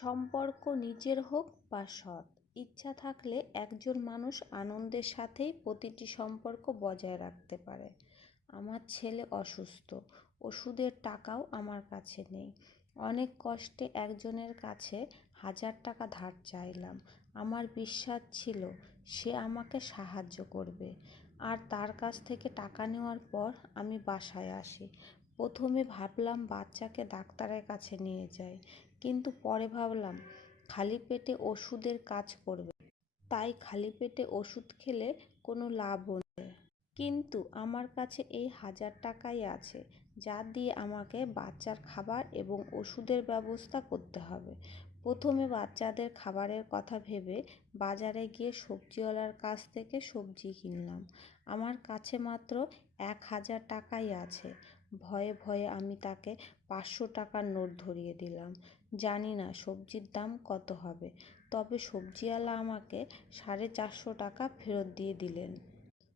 সম্পর্ক নিজের হোক বা সৎ, ইচ্ছা থাকলে একজন মানুষ আনন্দের সাথেই প্রতিটি সম্পর্ক বজায় রাখতে পারে। আমার ছেলে অসুস্থ, ওষুধের টাকাও আমার কাছে নেই। অনেক কষ্টে একজনের কাছে 1000 টাকা ধার চাইলাম। আমার বিশ্বাস ছিল সে আমাকে সাহায্য করবে। আর তার কাছ থেকে টাকা নেওয়ার পর আমি বাসায় আসি। প্রথমে ভাবলাম বাচ্চাকে ডাক্তারের কাছে নিয়ে যাই, কিন্তু পরে ভাবলাম খালি পেটে ওষুধের কাজ করবে, তাই খালি পেটে ওষুধ খেলে কোনো লাভও নেই। কিন্তু আমার কাছে এই 1000 টাকাই আছে, যা দিয়ে আমাকে বাচ্চার খাবার এবং ওষুধের ব্যবস্থা করতে হবে। প্রথমে বাচ্চাদের খাবারের কথা ভেবে বাজারে গিয়ে সবজিওয়ালার কাছ থেকে সবজি কিনলাম। আমার কাছে মাত্র 1000 টাকাই আছে। ভয়ে ভয়ে আমি তাকে 500 টাকার নোট ধরিয়ে দিলাম। জানি না সবজির দাম কত হবে, তবে সবজিওয়ালা আমাকে 450 টাকা ফেরত দিয়ে দিলেন।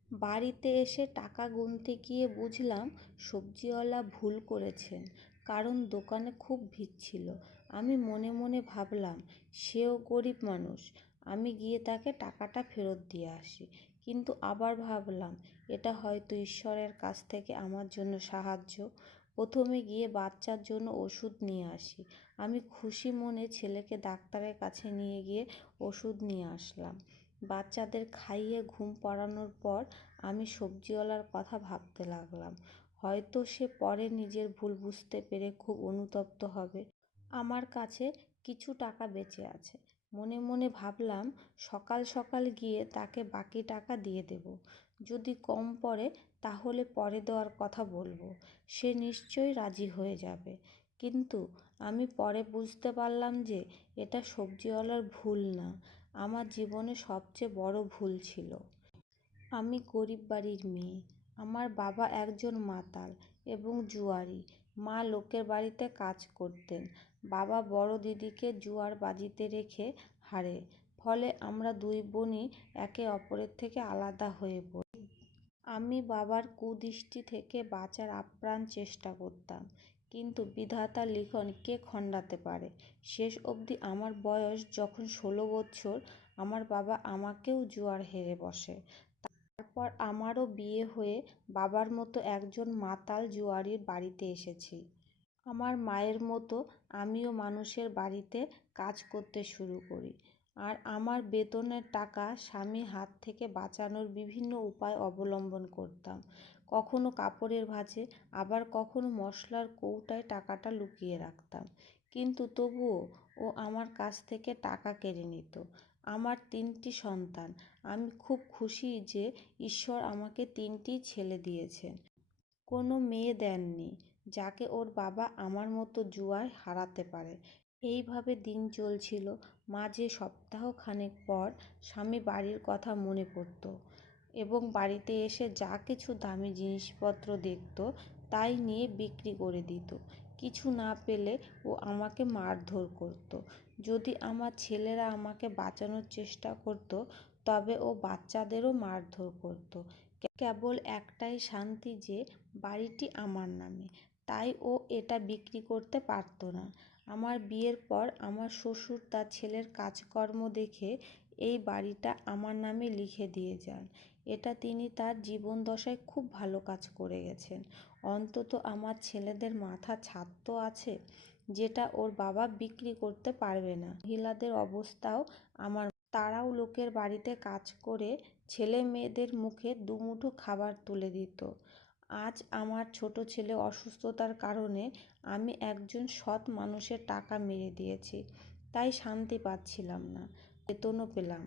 বাড়িতে এসে টাকা গুনতে গিয়ে বুঝলাম সবজিওয়ালা ভুল করেছেন, কারণ দোকানে খুব ভিড় ছিল। আমি মনে মনে ভাবলাম সেও গরিব মানুষ, আমি গিয়ে তাকে টাকাটা ফেরত দিয়ে আসি। কিন্তু আবার ভাবলাম এটা হয়তো ঈশ্বরের কাছ থেকে আমার জন্য সাহায্য। প্রথমে গিয়ে বাচ্চার জন্য ওষুধ নিয়ে আসি। আমি খুশি মনে ছেলেকে ডাক্তারের কাছে নিয়ে গিয়ে ওষুধ নিয়ে আসলাম। বাচ্চাদের খাইয়ে ঘুম পাড়ানোর পর আমি সবজিওয়ালার কথা ভাবতে লাগলাম। হয়তো সে পরে নিজের ভুল বুঝতে পেরে খুব অনুতপ্ত হবে। আমার কাছে কিছু টাকা বেঁচে আছে। মনে মনে ভাবলাম সকাল সকাল গিয়ে তাকে বাকি টাকা দিয়ে দেব। যদি কম পড়ে তাহলে পরে দেওয়ার কথা বলবো, সে নিশ্চয়ই রাজি হয়ে যাবে। কিন্তু আমি পরে বুঝতে পারলাম যে এটা সবজিওয়ালার ভুল না, আমার জীবনে সবচেয়ে বড় ভুল ছিল। আমি গরিব বাড়ির মেয়ে। আমার বাবা একজন মাতাল এবং জুয়ারি। মা লোকের বাড়িতে কাজ করতেন। বাবা বড় দিদিকে জুয়ার বাজিতে রেখে হারে। ফলে আমরা দুই বোনই একে অপরের থেকে আলাদা হয়ে পড়ি। আমি বাবার কুদৃষ্টি থেকে বাঁচার আপ্রাণ চেষ্টা করতাম, কিন্তু বিধাতার লিখন কে খণ্ডাতে পারে। শেষ অবধি আমার বয়স যখন 16 বছর, আমার বাবা আমাকেও জুয়ার হেরে বসে। তারপর আমারও বিয়ে হয়ে বাবার মতো একজন মাতাল জুয়ারির বাড়িতে এসেছি। আমার মায়ের মতো আমিও মানুষের বাড়িতে কাজ করতে শুরু করি। আর আমার বেতনের টাকা স্বামীর হাত থেকে বাঁচানোর বিভিন্ন উপায় অবলম্বন করতাম। কখনো কাপড়ের ভাঁজে, আবার কখনো মশলার কৌটায় টাকাটা লুকিয়ে রাখতাম। কিন্তু তবুও ও আমার কাছ থেকে টাকা কেড়ে নিত। আমার 3টি সন্তান। আমি খুব খুশি যে ঈশ্বর আমাকে 3টি ছেলে দিয়েছেন, কোনো মেয়ে দেননি যাকে ওর বাবা আমার মতো জুয়ায় হারাতে পারে। এইভাবে দিন চলছিল। মাঝে সপ্তাহখানেক পর স্বামী বাড়ির কথা মনে পড়ত এবং বাড়িতে এসে যা কিছু দামি জিনিসপত্র দেখত তাই নিয়ে বিক্রি করে দিত। কিছু না পেলে ও আমাকে মারধর করত। যদি আমার ছেলেরা আমাকে বাঁচানোর চেষ্টা করত, তবে ও বাচ্চাদেরও মারধর করত। কেবল একটাই শান্তি যে বাড়িটি আমার নামে, তাই ও এটা বিক্রি করতে পারত না। আমার বিয়ের পর আমার শ্বশুর তার ছেলের কাজকর্ম দেখে এই বাড়িটা আমার নামে লিখে দিয়ে যান। এটা তিনি তার জীবদ্দশায় খুব ভালো কাজ করে গেছেন। অন্তত আমার ছেলেদের মাথার ছাদ তো আছে, যেটা ওর বাবা বিক্রি করতে পারবে না। মহিলাদের অবস্থাও আমার, তারাও লোকের বাড়িতে কাজ করে ছেলে মেয়েদের মুখে দুমুঠো খাবার তুলে দিত। আজ আমার ছোট ছেলে অসুস্থতার কারণে আমি একজন সৎ মানুষের টাকা মেরে দিয়েছি, তাই শান্তি পাচ্ছিলাম না। বেতনও পেলাম।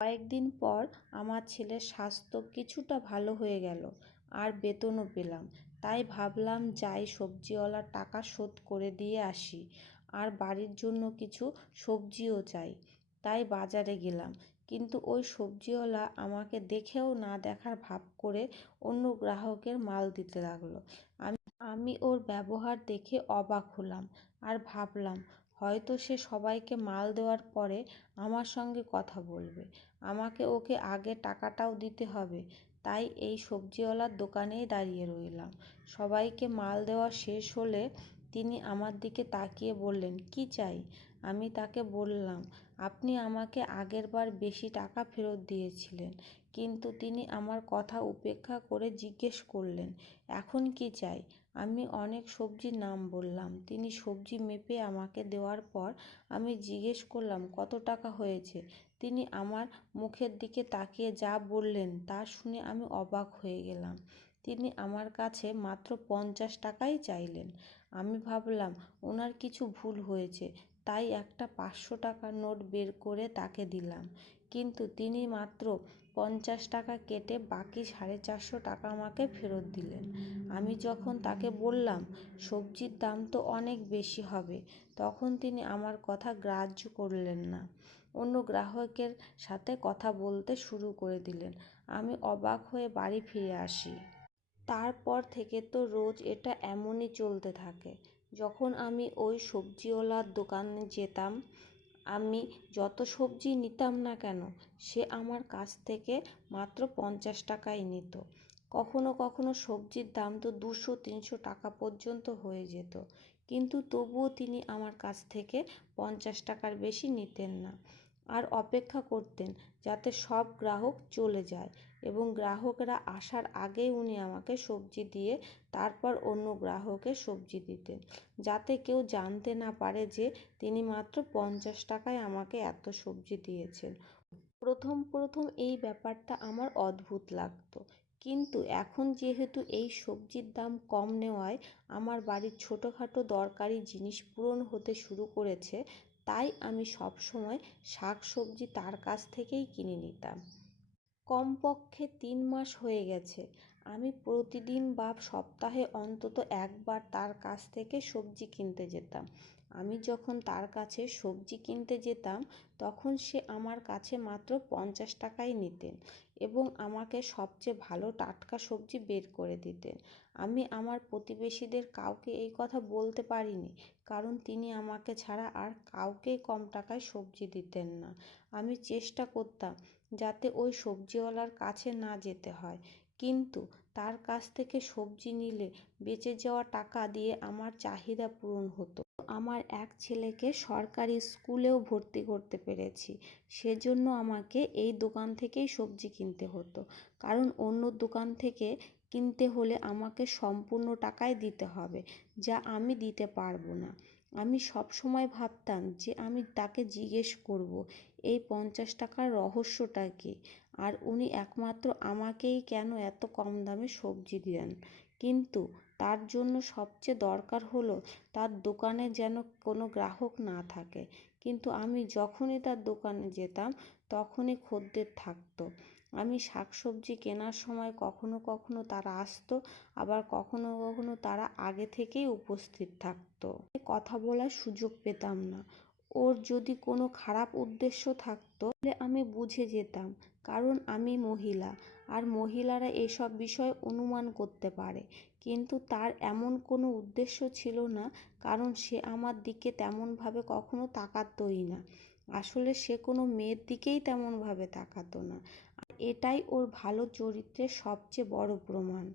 কয়েকদিন পর আমার ছেলের স্বাস্থ্য কিছুটা ভালো হয়ে গেল আর বেতনও পেলাম। তাই ভাবলাম যাই সবজিওয়ালার টাকা শোধ করে দিয়ে আসি। আর বাড়ির জন্য কিছু সবজিও চাই, তাই বাজারে গেলাম। কিন্তু ওই সবজিওয়ালা আমাকে দেখেও না দেখার ভাব করে অন্য গ্রাহকের মাল দিতে লাগলো। আমি ওর ব্যবহার দেখে অবাক হলাম আর ভাবলাম হয়তো সে সবাইকে মাল দেওয়ার পরে আমার সঙ্গে কথা বলবে। আমাকে ওকে আগে টাকাটাও দিতে হবে। তাই এই সবজিওয়ালার দোকানেই দাঁড়িয়ে রইলাম। সবাইকে মাল দেওয়া শেষ হলে তিনি আমার দিকে তাকিয়ে বললেন, কি চাই? আমি তাকে বললাম, আপনি আমাকে আগেরবার বেশি টাকা ফেরত দিয়েছিলেন। কিন্তু তিনি আমার কথা উপেক্ষা করে জিজ্ঞেস করলেন, এখন কি চাই? আমি অনেক সবজির নাম বললাম। তিনি সবজি মেপে আমাকে দেওয়ার পর আমি জিজ্ঞেস করলাম, কত টাকা হয়েছে? তিনি আমার মুখের দিকে তাকিয়ে যা বললেন তা শুনে আমি অবাক হয়ে গেলাম। তিনি আমার কাছে মাত্র 50 টাকাই চাইলেন। আমি ভাবলাম ওনার কিছু ভুল হয়েছে, তাই একটা 500 টাকার নোট বের করে তাকে দিলাম। কিন্তু তিনি মাত্র 50 টাকা কেটে বাকি 450 টাকা আমাকে ফেরত দিলেন। আমি যখন তাকে বললাম সবজির দাম তো অনেক বেশি হবে, তখন তিনি আমার কথা গ্রাহ্য করলেন না। অন্য গ্রাহকের সাথে কথা বলতে শুরু করে দিলেন। আমি অবাক হয়ে বাড়ি ফিরে আসি। তারপর থেকে তো রোজ এটা এমনই চলতে থাকে। যখন আমি ওই সবজিওয়ালার দোকানে যেতাম, আমি যত সবজি নিতাম না কেন, সে আমার কাছ থেকে মাত্র 50 টাকাই নিত। কখনো কখনো সবজির দাম তো 200-300 টাকা পর্যন্ত হয়ে যেত, কিন্তু তবুও তিনি আমার কাছ থেকে 50 টাকার বেশি নিতেন না, আর অপেক্ষা করতেন যাতে সব গ্রাহক চলে যায় এবং গ্রাহকরা আসার আগেই উনি আমাকে সবজি দিয়ে তারপর অন্য গ্রাহকের সবজি দিতেন, যাতে কেউ জানতে না পারে যে তিনি মাত্র 50 টাকায় আমাকে এত সবজি দিয়েছেন। প্রথম প্রথম এই ব্যাপারটা আমার অদ্ভুত লাগতো, কিন্তু এখন যেহেতু এই সবজির দাম কম নেওয়ায় আমার বাড়ির ছোটোখাটো দরকারি জিনিস পূরণ হতে শুরু করেছে, তাই আমি সবসময় শাক সবজি তার কাছ থেকেই কিনে নিতাম। কমপক্ষে 3 মাস হয়ে গেছে আমি প্রতিদিন বা সপ্তাহে অন্তত একবার তার কাছ থেকে সবজি কিনতে যেতাম। আমি যখন তার কাছে সবজি কিনতে যেতাম, তখন সে আমার কাছে মাত্র 50 টাকাই নিতেন এবং আমাকে সবচেয়ে ভালো টাটকা সবজি বের করে দিতেন। আমি আমার প্রতিবেশীদের কাউকে এই কথা বলতে পারিনি, কারণ তিনি আমাকে ছাড়া আর কাউকেই কম টাকায় সবজি দিতেন না। আমি চেষ্টা করতাম যাতে ওই সবজিওয়ালার কাছে না যেতে হয়, কিন্তু তার কাছ থেকে সবজি নিলে বেঁচে যাওয়া টাকা দিয়ে আমার চাহিদা পূরণ হতো। আমার এক ছেলেকে সরকারি স্কুলেও ভর্তি করতে পেরেছি, সেজন্য আমাকে এই দোকান থেকেই সবজি কিনতে হতো, কারণ অন্য দোকান থেকে কিনতে হলে আমাকে সম্পূর্ণ টাকাই দিতে হবে, যা আমি দিতে পারবো না। আমি সব সময় ভাবতাম যে আমি তাকে জিজ্ঞেস করব এই 50 টাকার রহস্যটা কী, আর উনি একমাত্র আমাকেই কেন এত কম দামে সবজি দেন। কিন্তু তার জন্য সবচেয়ে দরকার হলো তার দোকানে যেন কোনো গ্রাহক না থাকে, কিন্তু আমি যখনই তার দোকানে যেতাম তখনই খদ্দের থাকতো। আমি শাকসবজি কেনার সময় কখনো কখনো তারা আসতো, আবার কখনো কখনো তারা আগে থেকেই উপস্থিত থাকতো। কথা বলার সুযোগ পেতাম না। ওর যদি কোনো খারাপ উদ্দেশ্য থাকতো তাহলে আমি বুঝে যেতাম, কারণ আমি মহিলা, আর মহিলারা এসব বিষয় অনুমান করতে পারে। কিন্তু তার এমন কোনো উদ্দেশ্য ছিল না, কারণ সে আমার দিকে তেমনভাবে কখনো তাকাতোই না। আসলে সে কোনো মেয়ের দিকেই তেমনভাবে তাকাতো না, আর এটাই ওর ভালো চরিত্রের সবচেয়ে বড় প্রমাণ।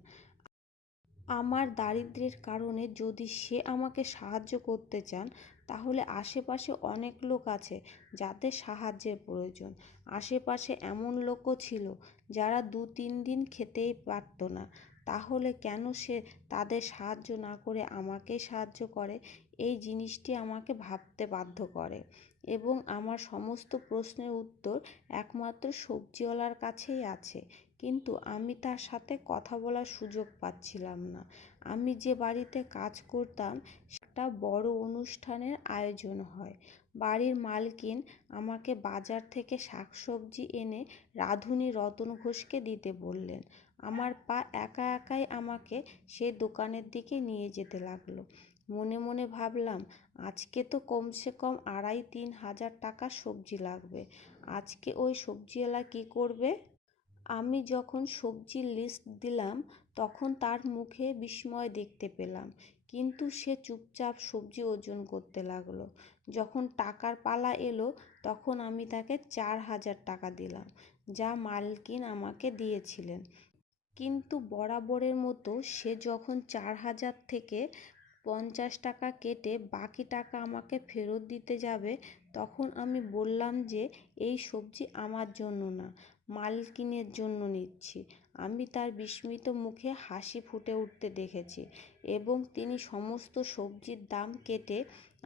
আমার দারিদ্র্যের কারণে যদি সে আমাকে সাহায্য করতে চান, তাহলে আশেপাশে অনেক লোক আছে যাদের সাহায্যের প্রয়োজন। আশেপাশে এমন লোকও ছিল যারা 2-3 দিন খেতেই পারত না, তাহলে কেন সে তাদের সাহায্য না করে আমাকেই সাহায্য করে? এই জিনিসটি আমাকে ভাবতে বাধ্য করে, এবং আমার সমস্ত প্রশ্নের উত্তর একমাত্র সবজিওয়ালার কাছেই আছে, কিন্তু আমি তার সাথে কথা বলার সুযোগ পাচ্ছিলাম না। আমি যে বাড়িতে কাজ করতাম একটা বড় অনুষ্ঠানের আয়োজন হয়। বাড়ির মালকিন আমাকে বাজার থেকে শাকসবজি এনে রাঁধুনি রতন ঘোষকে দিতে বললেন। আমার পা একা একাই আমাকে সেই দোকানের দিকে নিয়ে যেতে লাগলো। মনে মনে ভাবলাম, আজকে তো কমসে কম 2,500-3,000 টাকার সবজি লাগবে। আজকে ওই সবজিওয়ালা কী করবে? আমি যখন সবজির লিস্ট দিলাম, তখন তার মুখে বিস্ময় দেখতে পেলাম, কিন্তু সে চুপচাপ সবজি ওজন করতে লাগলো। যখন টাকার পালা এলো, তখন আমি তাকে 4,000 টাকা দিলাম, যা মালকিন আমাকে দিয়েছিলেন। কিন্তু বরাবরের মতো সে যখন 4,000 থেকে 50 টাকা কেটে বাকি টাকা আমাকে ফেরত দিতে যাবে, তখন আমি বললাম যে এই সবজি আমার জন্য না, মালকিনের জন্য নিচ্ছি। আমি তার বিস্মিত মুখে হাসি ফুটে উঠতে দেখেছি এবং তিনি সমস্ত সবজির দাম কেটে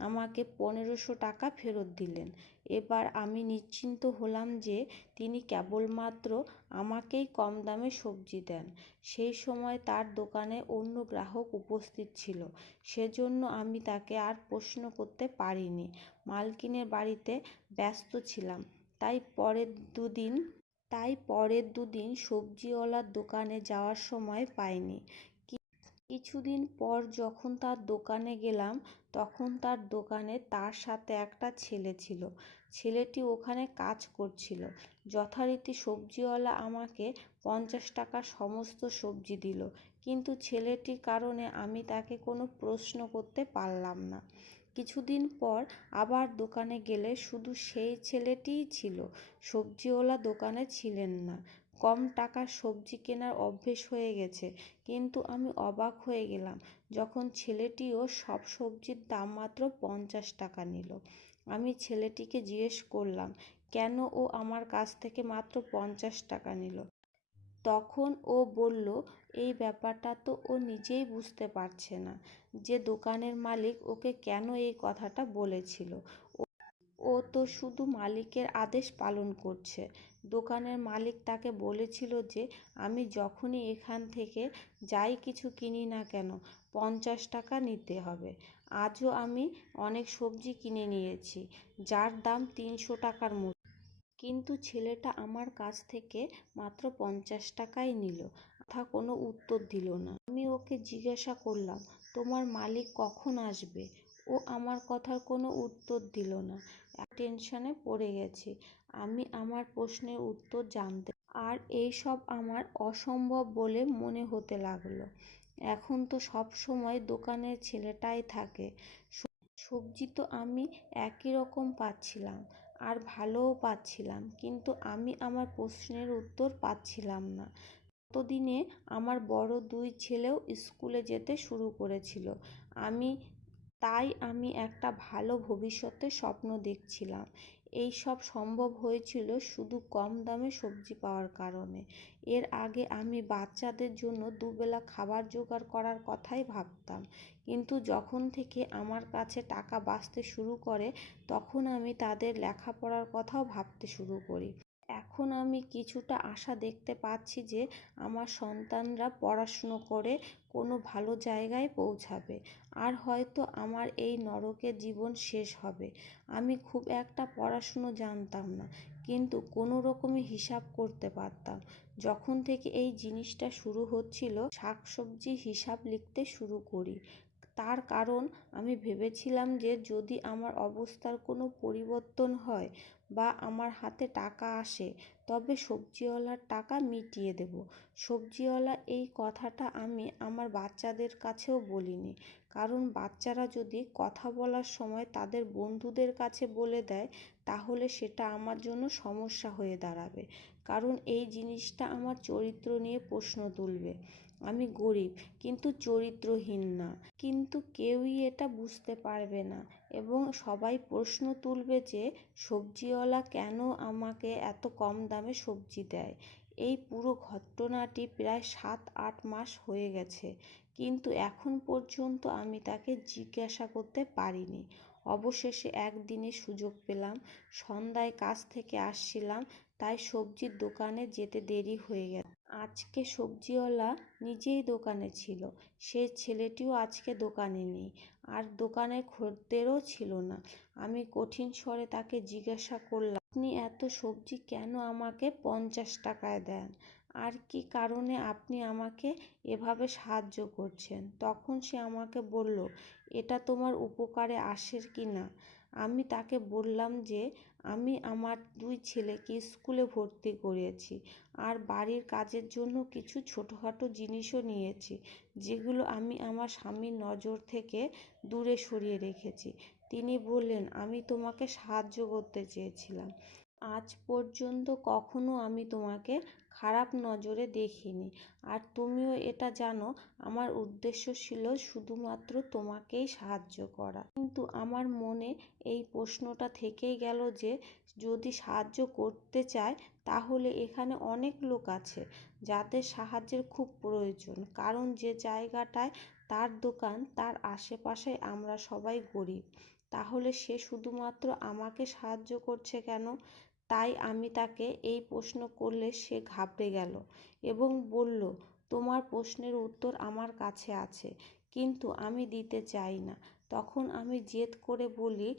আমাকে 1500 টাকা ফেরত দিলেন। এবার আমি নিশ্চিন্ত হলাম যে তিনি কেবলমাত্র আমাকেই কম দামে সবজি দেন। সেই সময় তার দোকানে অন্য গ্রাহক উপস্থিত ছিল, সেজন্য আমি তাকে আর প্রশ্ন করতে পারিনি। মালকিনের বাড়িতে ব্যস্ত ছিলাম, তাই পরের দুদিন সবজিওয়ালার দোকানে যাওয়ার সময় পাইনি। কিছুদিন পর যখন তার দোকানে গেলাম, তখন তার দোকানে তার সাথে একটা ছেলে ছিল। ছেলেটি ওখানে কাজ করছিল। যথারীতি সবজিওয়ালা আমাকে 50 টাকার সমস্ত সবজি দিল, কিন্তু ছেলেটির কারণে আমি তাকে কোনো প্রশ্ন করতে পারলাম না। কিছুদিন পর আবার দোকানে গেলে শুধু সেই ছেলেটিই ছিল, সবজিওয়ালা দোকানে ছিলেন না। কম টাকার সবজি কেনার অভ্যেস হয়ে গেছে, কিন্তু আমি অবাক হয়ে গেলাম যখন ছেলেটিও সব সবজির দাম মাত্র 50 টাকা নিল। আমি ছেলেটিকে জিজ্ঞেস করলাম কেন ও আমার কাছ থেকে মাত্র 50 টাকা নিল। তখন ও বলল, এই ব্যাপারটা তো ও নিজেই বুঝতে পারছে না যে দোকানের মালিক ওকে কেন এই কথাটা বলেছিল। ও তো শুধু মালিকের আদেশ পালন করছে। দোকানের মালিক তাকে বলেছিল যে আমি যখনই এখান থেকে যাই কিছু কিনি না কেন 50 টাকা নিতে হবে। আজও আমি অনেক সবজি কিনে নিয়েছি যার দাম 300 টাকার মতো, কিন্তু ছেলেটা আমার কাছ থেকে মাত্র 50 টাকাই নিল। কথা কোনো উত্তর দিল না। আমি ওকে জিজ্ঞাসা করলাম, তোমার মালিক কখন আসবে? ও আমার কথার কোনো উত্তর দিল না। টেনশনে পড়ে গেছি। আমি আমার প্রশ্নের উত্তর জানতে, আর এই সব আমার অসম্ভব বলে মনে হতে লাগলো। এখন তো সব সময় দোকানের ছেলেটাই থাকে। সবজি তো আমি একই রকম পাচ্ছিলাম আর ভালোও পাচ্ছিলাম, কিন্তু আমি আমার প্রশ্নের উত্তর পাচ্ছিলাম না। ততদিনে আমার বড় দুই ছেলেও স্কুলে যেতে শুরু করেছিল। আমি একটা ভালো ভবিষ্যতের স্বপ্ন দেখছিলাম। এই সব সম্ভব হয়েছিল শুধু কম দামে সবজি পাওয়ার কারণে। এর আগে আমি বাচ্চাদের জন্য দুবেলা খাবার জোগাড় করার কথাই ভাবতাম, কিন্তু যখন থেকে আমার কাছে টাকা বাঁচতে শুরু করে, তখন আমি তাদের লেখাপড়ার কথাও ভাবতে শুরু করি। এখন আমি কিছুটা আশা দেখতে পাচ্ছি যে আমার সন্তানরা পড়াশুনো করে কোনো ভালো জায়গায় পৌঁছাবে, আর হয়তো আমার এই নরকের জীবন শেষ হবে। আমি খুব একটা পড়াশুনো জানতাম না, কিন্তু কোনো রকমে হিসাব করতে পারতাম। যখন থেকে এই জিনিসটা শুরু হচ্ছিল, শাকসবজি হিসাব লিখতে শুরু করি। তার কারণ আমি ভেবেছিলাম যে যদি আমার অবস্থার কোনো পরিবর্তন হয় বা আমার হাতে টাকা আসে, তবে সবজিওয়ালার টাকা মিটিয়ে দেব। সবজিওয়ালা এই কথাটা আমি আমার বাচ্চাদের কাছেও বলিনি, কারণ বাচ্চারা যদি কথা বলার সময় তাদের বন্ধুদের কাছে বলে দেয়, তাহলে সেটা আমার জন্য সমস্যা হয়ে দাঁড়াবে, কারণ এই জিনিসটা আমার চরিত্র নিয়ে প্রশ্ন তুলবে। আমি গরিব, কিন্তু চরিত্রহীন না। কিন্তু কেউই এটা বুঝতে পারবে না এবং সবাই প্রশ্ন তুলবে যে সবজিওয়ালা কেন আমাকে এত কম দামে সবজি দেয়। এই পুরো ঘটনাটি প্রায় 7-8 মাস হয়ে গেছে, কিন্তু এখন পর্যন্ত আমি তাকে জিজ্ঞাসা করতে পারিনি। অবশেষে একদিনে সুযোগ পেলাম। সন্ধ্যায় কাজ থেকে আসছিলাম, তাই সবজির দোকানে যেতে দেরি হয়ে গেছে। আজকে সবজিওয়ালা নিজেই দোকানে ছিল। সে ছেলেটিও আজকে দোকানে নেই, আর দোকানের খদ্দেরও ছিল না। আমি কঠিন স্বরে তাকে জিজ্ঞাসা করলাম, আপনি এত সবজি কেন আমাকে 50 টাকায় দেন? আর কী কারণে আপনি আমাকে এভাবে সাহায্য করছেন? তখন সে আমাকে বলল, এটা তোমার উপকারে আসে কি না? আমি তাকে বললাম যে আমি আমার দুই ছেলেকে স্কুলে ভর্তি করিয়েছি, আর বাড়ির কাজের জন্য কিছু ছোটোখাটো জিনিসও নিয়েছি, যেগুলো আমি আমার স্বামীর নজর থেকে দূরে সরিয়ে রেখেছি। তিনি বললেন, আমি তোমাকে সাহায্য করতে চেয়েছিলাম, আজ পর্যন্ত কখনো আমি তোমাকে খারাপ নজরে দেখিনি, আর তুমিও এটা জানো আমার উদ্দেশ্য ছিল শুধুমাত্র তোমাকেই সাহায্য করা। কিন্তু আমার মনে এই প্রশ্নটা থেকেই গেল যে যদি সাহায্য করতে চায় তাহলে এখানে অনেক লোক আছে যাদের সাহায্যের খুব প্রয়োজন, কারণ যে জায়গাটায় তার দোকান তার আশেপাশে আমরা সবাই গরিব। তাহলে সে শুধুমাত্র আমাকে সাহায্য করছে কেন? তাই আমি তাকে এই প্রশ্ন করলে সে ঘাবড়ে গেল এবং বলল, তোমার প্রশ্নের উত্তর আমার কাছে আছে, কিন্তু আমি দিতে চাই না। তখন আমি জেদ করে বলি,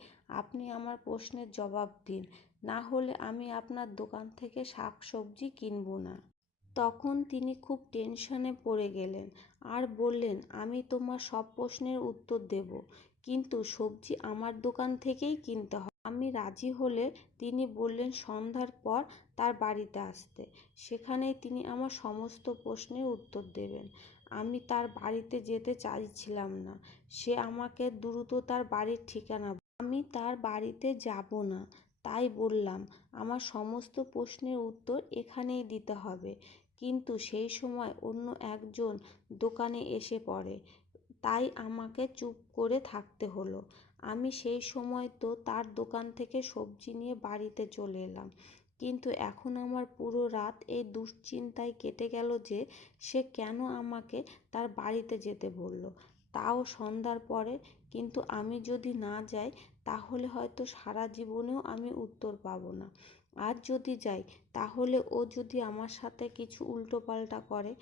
আপনি আমার প্রশ্নের জবাব দিন, না হলে আমি আপনার দোকান থেকে শাকসবজি কিনব না। তখন তিনি খুব টেনশনে পড়ে গেলেন আর বললেন, আমি তোমার সব প্রশ্নের উত্তর দেব, কিন্তু সবজি আমার দোকান থেকেই কিনতে হবে। আমি রাজি হলে তিনি বললেন সন্ধ্যার পর তার বাড়িতে আসতে। সেখানেই তিনি আমার সমস্ত প্রশ্নের উত্তর দেবেন। আমি তার বাড়িতে যেতে চাইছিলাম না। সে আমাকে দ্রুত তার বাড়ির ঠিকানা। আমি তার বাড়িতে যাব না। তাই বললাম, আমার সমস্ত প্রশ্নের উত্তর এখানেই দিতে হবে। কিন্তু সেই সময় অন্য একজন দোকানে এসে পড়ে, তাই আমাকে চুপ করে থাকতে হলো। আমি সেই সময় তো তার দোকান থেকে সবজি নিয়ে বাড়িতে চলে এলাম, কিন্তু এখন আমার পুরো রাত এই দুশ্চিন্তায় কেটে গেল যে সে কেন আমাকে তার বাড়িতে যেতে বলল, তাও সন্ধ্যার পরে। কিন্তু আমি যদি না যাই তাহলে হয়তো সারা জীবনেও আমি উত্তর পাবো না। আর যদি যাই তাহলে ও যদি আমার সাথে কিছু উল্টোপাল্টা করে।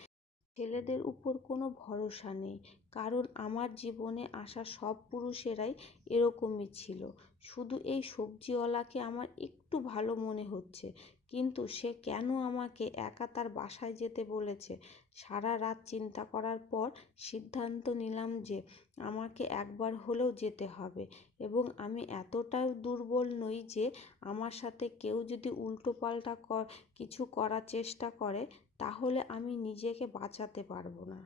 ছেলেদের উপর কোনো ভরসা নেই, কারণ আমার জীবনে আসা সব পুরুষেরাই এরকমই ছিল। শুধু এই সবজিওয়ালাকে আমার একটু ভালো মনে হচ্ছে, কিন্তু সে কেন আমাকে একা তার বাসায় যেতে বলেছে। সারা রাত চিন্তা করার পর সিদ্ধান্ত নিলাম যে আমাকে একবার হলেও যেতে হবে, এবং আমি এতটাও দুর্বল নই যে আমার সাথে কেউ যদি উল্টোপাল্টা কিছু করার চেষ্টা করে তাহলে আমি নিজেকে বাঁচাতে পারবো না।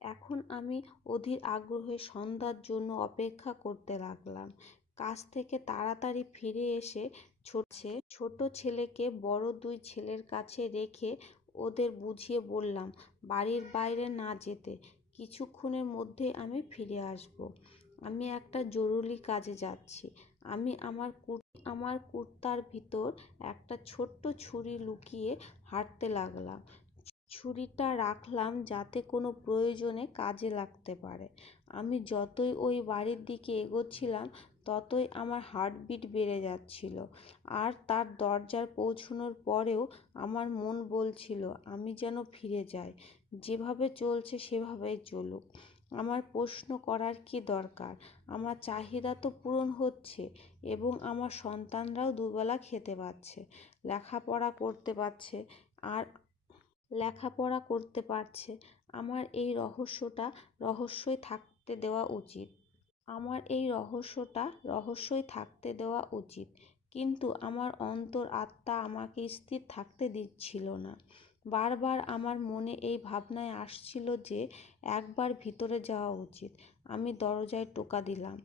এখন আমি অধীর আগ্রহে সন্ধ্যার জন্য অপেক্ষা করতে লাগলাম। কাজ থেকে তাড়াতাড়ি ফিরে এসে ছোট ছেলেকে বড় দুই ছেলের কাছে রেখে ওদের বুঝিয়ে বললাম বাড়ির বাইরে না যেতে, কিছুক্ষণের মধ্যেই আমি ফিরে আসব। আমি একটা জরুরি কাজে যাচ্ছি। আমি আমার কুর্তার ভিতর একটা ছোট্ট ছুরি লুকিয়ে হাঁটতে লাগলাম। ছুরিটা রাখলাম যাতে কোনো প্রয়োজনে কাজে লাগতে পারে। আমি যতই ওই বাড়ির দিকে এগোচ্ছিলাম ততই আমার হার্টবিট বেড়ে যাচ্ছিল, আর তার দরজার পৌঁছানোর পরেও আমার মন বলছিল আমি যেন ফিরে যাই, যেভাবে চলছে সেভাবেই চলুক। আমার প্রশ্ন করার কি দরকার? আমার চাহিদা তো পূরণ হচ্ছে, এবং আমার সন্তানরাও দুবেলা খেতে পাচ্ছে, লেখাপড়া করতে পারছে। আর লেখাপড়া করতে পারছে। আমার এই রহস্যই থাকতে দেওয়া উচিত। আমার এই রহস্যই থাকতে দেওয়া উচিত। কিন্তু আমার অন্তর আত্মা আমাকে স্থির থাকতে দিচ্ছিল না। বারবার আমার মনে এই ভাবনায় আসছিল যে একবার ভিতরে যাওয়া উচিত। আমি দরজায় টোকা দিলাম।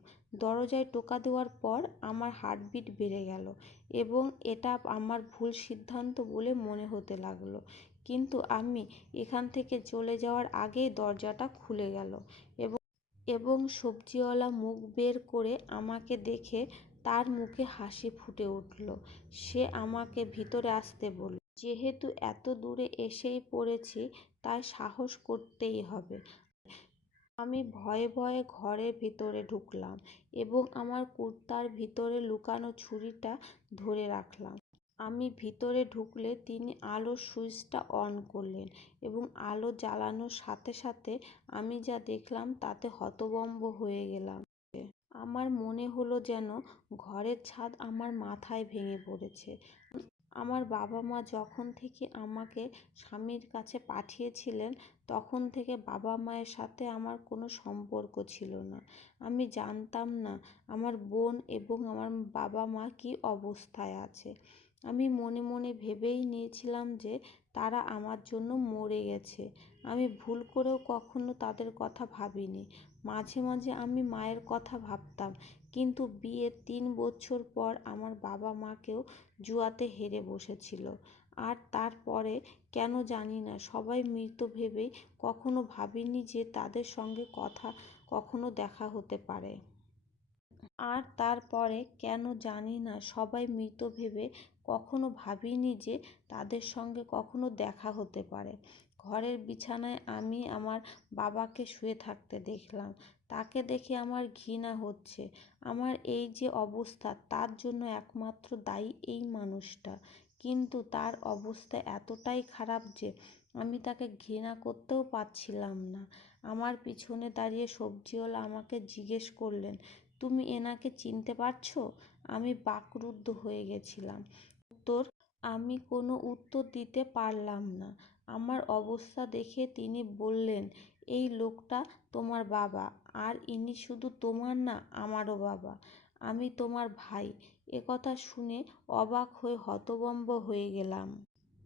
দরজায় টোকা দেওয়ার পর আমার হার্টবিট বেড়ে গেল, এবং এটা আমার ভুল সিদ্ধান্ত বলে মনে হতে লাগলো। কিন্তু আমি এখান থেকে চলে যাওয়ার আগেই দরজাটা খুলে গেল, এবং সবজিওয়ালা মুখ বের করে আমাকে দেখে তার মুখে হাসি ফুটে উঠল। সে আমাকে ভিতরে আসতে বলল। যেহেতু এত দূরে এসেই পড়েছি তাই সাহস করতেই হবে। আমি ভয়ে ভয়ে ঘরের ভিতরে ঢুকলাম এবং আমার কুর্তার ভিতরে লুকানো ছুরিটা ধরে রাখলাম। আমি ভিতরে ঢুকলে তিনি আলোর সুইচটা অন করলেন, এবং আলো জ্বালানোর সাথে সাথে আমি যা দেখলাম তাতে হতভম্ব হয়ে গেলাম। আমার মনে হলো যেন ঘরের ছাদ আমার মাথায় ভেঙে পড়েছে। আমার বাবা মা যখন থেকে আমাকে স্বামীর কাছে পাঠিয়েছিলেন তখন থেকে বাবা মায়ের সাথে আমার কোনো সম্পর্ক ছিল না। আমি জানতাম না আমার বোন এবং আমার বাবা মা কী অবস্থায় আছে। আমি মনে মনে ভেবেই নিয়েছিলাম যে তারা আমার জন্য মরে গেছে। আমি ভুল করেও কখনো তাদের কথা ভাবিনি। মাঝে মাঝে আমি মায়ের কথা ভাবতাম, কিন্তু বিয়ের 3 বছর পর আমার বাবা মাকেও জুয়াতে হেরে বসেছিল। আর তারপরে কেন জানি না সবাই মৃত ভেবেই কখনো ভাবিনি যে তাদের সঙ্গে কখনো দেখা হতে পারে। আর তারপরে কেন জানি না সবাই মৃত ভেবে কখনো ভাবিনি যে তাদের সঙ্গে কখনো দেখা হতে পারে। ঘরের বিছানায় আমি আমার বাবাকে শুয়ে থাকতে দেখলাম। তাকে দেখে আমার ঘৃণা হচ্ছে। আমার এই যে অবস্থা তার জন্য একমাত্র দায়ী এই মানুষটা। কিন্তু তার অবস্থা এতটাই খারাপ যে আমি তাকে ঘৃণা করতেও পারছিলাম না। আমার পিছনে দাঁড়িয়ে সবজিওয়ালা আমাকে জিজ্ঞেস করলেন, তুমি এনাকে চিনতে পারছো? আমি বাকরুদ্ধ হয়ে গেছিলাম। আমি কোনো উত্তর দিতে পারলাম না। আমার অবস্থা দেখে তিনি বললেন, এই লোকটা তোমার বাবা, আর ইনি শুধু তোমার না, আমারও বাবা। আমি তোমার ভাই। একথা শুনে অবাক হয়ে হতভম্ব হয়ে গেলাম।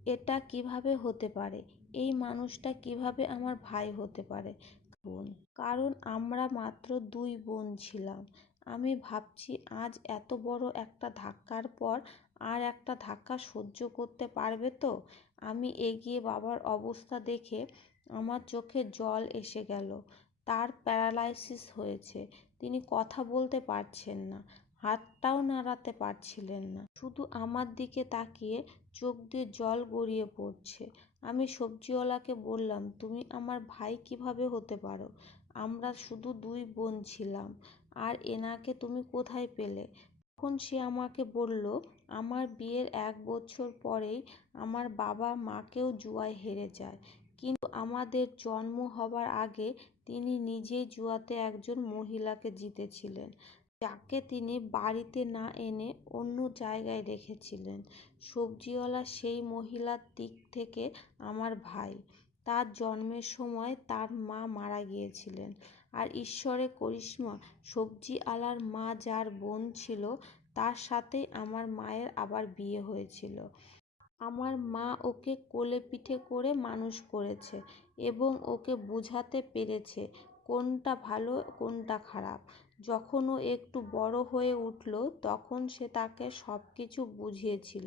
এটা কিভাবে হতে পারে? এই মানুষটা কিভাবে আমার ভাই হতে পারে? বোন, কারণ আমরা মাত্র 2 বোন ছিলাম। আমি ভাবছি আজ এত বড় একটা ধাক্কার পর আর একটা ধাক্কা সহ্য করতে পারবে তো? আমি এগিয়ে বাবার অবস্থা দেখে আমার চোখে জল এসে গেল। তার প্যারালাইসিস হয়েছে। তিনি কথা বলতে পারছেন না, হাতটাও নাড়াতে পারছিলেন না। শুধু আমার দিকে তাকিয়ে চোখ দিয়ে জল গড়িয়ে পড়ছে। আমি সবজিওয়ালাকে বললাম, তুমি আমার ভাই কিভাবে হতে পারো? আমরা শুধু 2 বোন ছিলাম। আর এনাকে তুমি কোথায় পেলে? তখন সে আমাকে বলল, আমার বিয়ের 1 বছর পরেই আমার বাবা মাকেও জুয়ায় হেরে যায়। কিন্তু আমাদের জন্ম হবার আগে তিনি নিজেই জুয়াতে একজন মহিলাকে জিতেছিলেন, যাকে তিনি বাড়িতে না এনে অন্য জায়গায় রেখেছিলেন। সবজিওয়ালা সেই মহিলার দিক থেকে আমার ভাই। তার জন্মের সময় তার মা মারা গিয়েছিলেন। আর ঈশ্বরের করিশ্মা, সবজিওয়ালার মা যার বোন ছিল তার সাথেই আমার মায়ের আবার বিয়ে হয়েছিল। আমার মা ওকে কোলে পিঠে করে মানুষ করেছে এবং ওকে বোঝাতে পেরেছে কোনটা ভালো কোনটা খারাপ। যখন ও একটু বড় হয়ে উঠল তখন সে তাকে সব কিছু বুঝিয়েছিল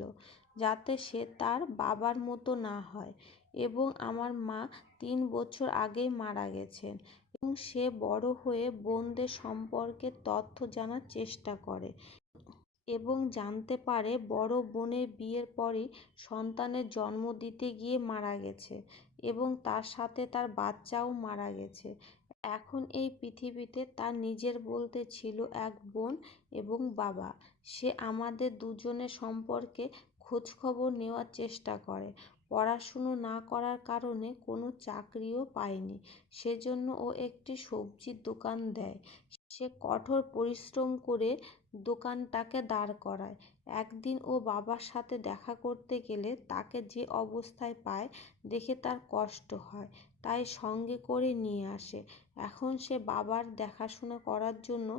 যাতে সে তার বাবার মতো না হয়। এবং আমার মা 3 বছর আগেই মারা গেছেন এবং সে বড় হয়ে বোনদের সম্পর্কে তথ্য জানার চেষ্টা করে এবং জানতে পারে বড় বোনের বিয়ের পরই সন্তানের জন্ম দিতে গিয়ে মারা গেছে এবং তার সাথে তার বাচ্চাও মারা গেছে। এখন এই পৃথিবীতে তার নিজের বলতে ছিল এক বোন এবং বাবা। সে আমাদের দুজনের সম্পর্কে খোঁজখবর নেওয়ার চেষ্টা করে। পড়াশুনো না করার কারণে কোনো চাকরিও পায়নি। সেজন্য ও একটি সবজির দোকান দেয়। সে কঠোর পরিশ্রম করে দোকানটাকে দাঁড় করায়। একদিন ও বাবার সাথে দেখা করতে গেলে তাকে যে অবস্থায় পায় দেখে তার কষ্ট হয়, তাই সঙ্গে করে নিয়ে আসে। এখন সে বাবার দেখাশোনা করার জন্য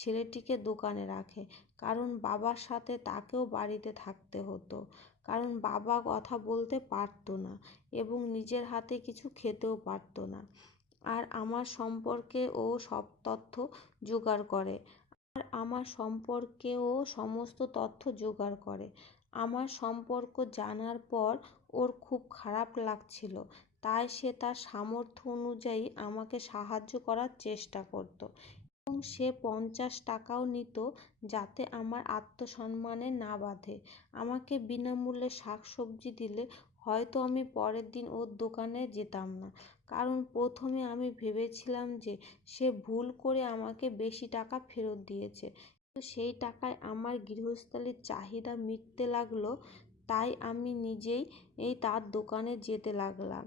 ছেলেটিকে দোকানে রাখে, কারণ বাবার সাথে তাকেও বাড়িতে থাকতে হতো, কারণ বাবা কথা বলতে পারতো না এবং নিজের হাতে কিছু খেতেও পারতো না। আর আমার সম্পর্কে ও সব তথ্য জোগাড় করে। আমার সম্পর্কেও সমস্ত তথ্য জোগাড় করে। আমার সম্পর্ক জানার পর ওর খুব খারাপ লাগছিল, তাই সে তার সামর্থ্য অনুযায়ী আমাকে সাহায্য করার চেষ্টা করত এবং সে 50 টাকাও নিত যাতে আমার আত্মসম্মানে না বাধে। আমাকে বিনামূল্যে শাকসবজি দিলে হয়তো আমি পরের দিন ওর দোকানে যেতাম না, কারণ প্রথমে আমি ভেবেছিলাম যে সে ভুল করে আমাকে বেশি টাকা ফেরত দিয়েছে। কিন্তু সেই টাকায় আমার গৃহস্থালির চাহিদা মিটতে লাগলো, তাই আমি নিজেই তার দোকানে যেতে লাগলাম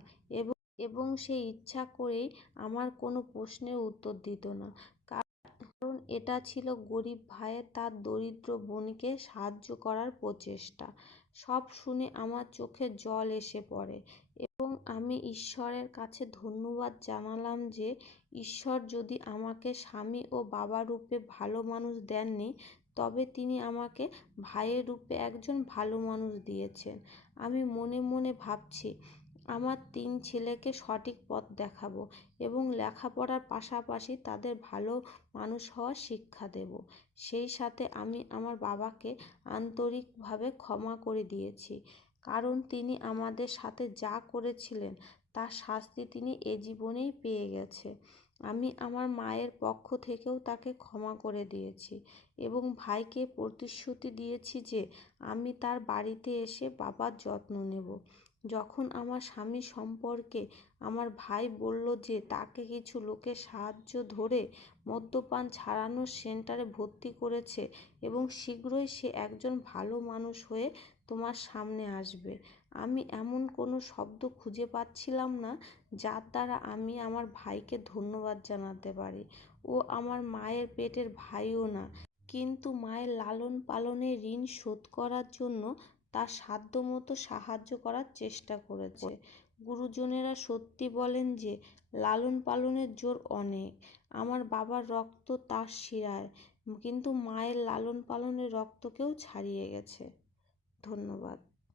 এবং সে ইচ্ছা করেই আমার কোনো প্রশ্নের উত্তর দিত না, কারণ এটা ছিল গরিব ভাইয়ের তার দরিদ্র বোনকে সাহায্য করার প্রচেষ্টা। সব শুনে আমার চোখে জল এসে পড়ে এবং আমি ঈশ্বরের কাছে ধন্যবাদ জানালাম যে ঈশ্বর যদি আমাকে স্বামী ও বাবা রূপে ভালো মানুষ দেননি, তবে তিনি আমাকে ভাইয়ের রূপে একজন ভালো মানুষ দিয়েছেন। আমি মনে মনে ভাবছি, আমার 3 ছেলেকে সঠিক পথ দেখাবো এবং লেখাপড়ার পাশাপাশি তাদের ভালো মানুষ হওয়ার শিক্ষা দেব। সেই সাথে আমি আমার বাবাকে আন্তরিকভাবে ক্ষমা করে দিয়েছি, কারণ তিনি আমাদের সাথে যা করেছিলেন তার শাস্তি তিনি এ জীবনেই পেয়ে গেছে। আমি আমার মায়ের পক্ষ থেকেও তাকে ক্ষমা করে দিয়েছি এবং ভাইকে প্রতিশ্রুতি দিয়েছি যে আমি তার বাড়িতে এসে বাবার যত্ন নেব। যখন আমার স্বামী সম্পর্কে আমার ভাই বলল যে তাকে কিছু লোকের সাহায্য ধরে মদ্যপান ছাড়ানোর সেন্টারে ভর্তি করেছে এবং শীঘ্রই সে একজন ভালো মানুষ হয়ে তোমার সামনে আসবে, আমি এমন কোনো শব্দ খুঁজে পাচ্ছিলাম না যার দ্বারা আমি আমার ভাইকে ধন্যবাদ জানাতে পারি। ও আমার মায়ের পেটের ভাইও না, কিন্তু মায়ের লালন পালনের ঋণ শোধ করার জন্য তার সাধ্যমতো সাহায্য করার চেষ্টা করেছে। গুরুজনেরা সত্যি বলেন যে লালন পালনের জোর অনেক। আমার বাবার রক্ত তার শিরায়, কিন্তু মায়ের লালন পালনের রক্তকেও ছাড়িয়ে গেছে। ধন্যবাদ।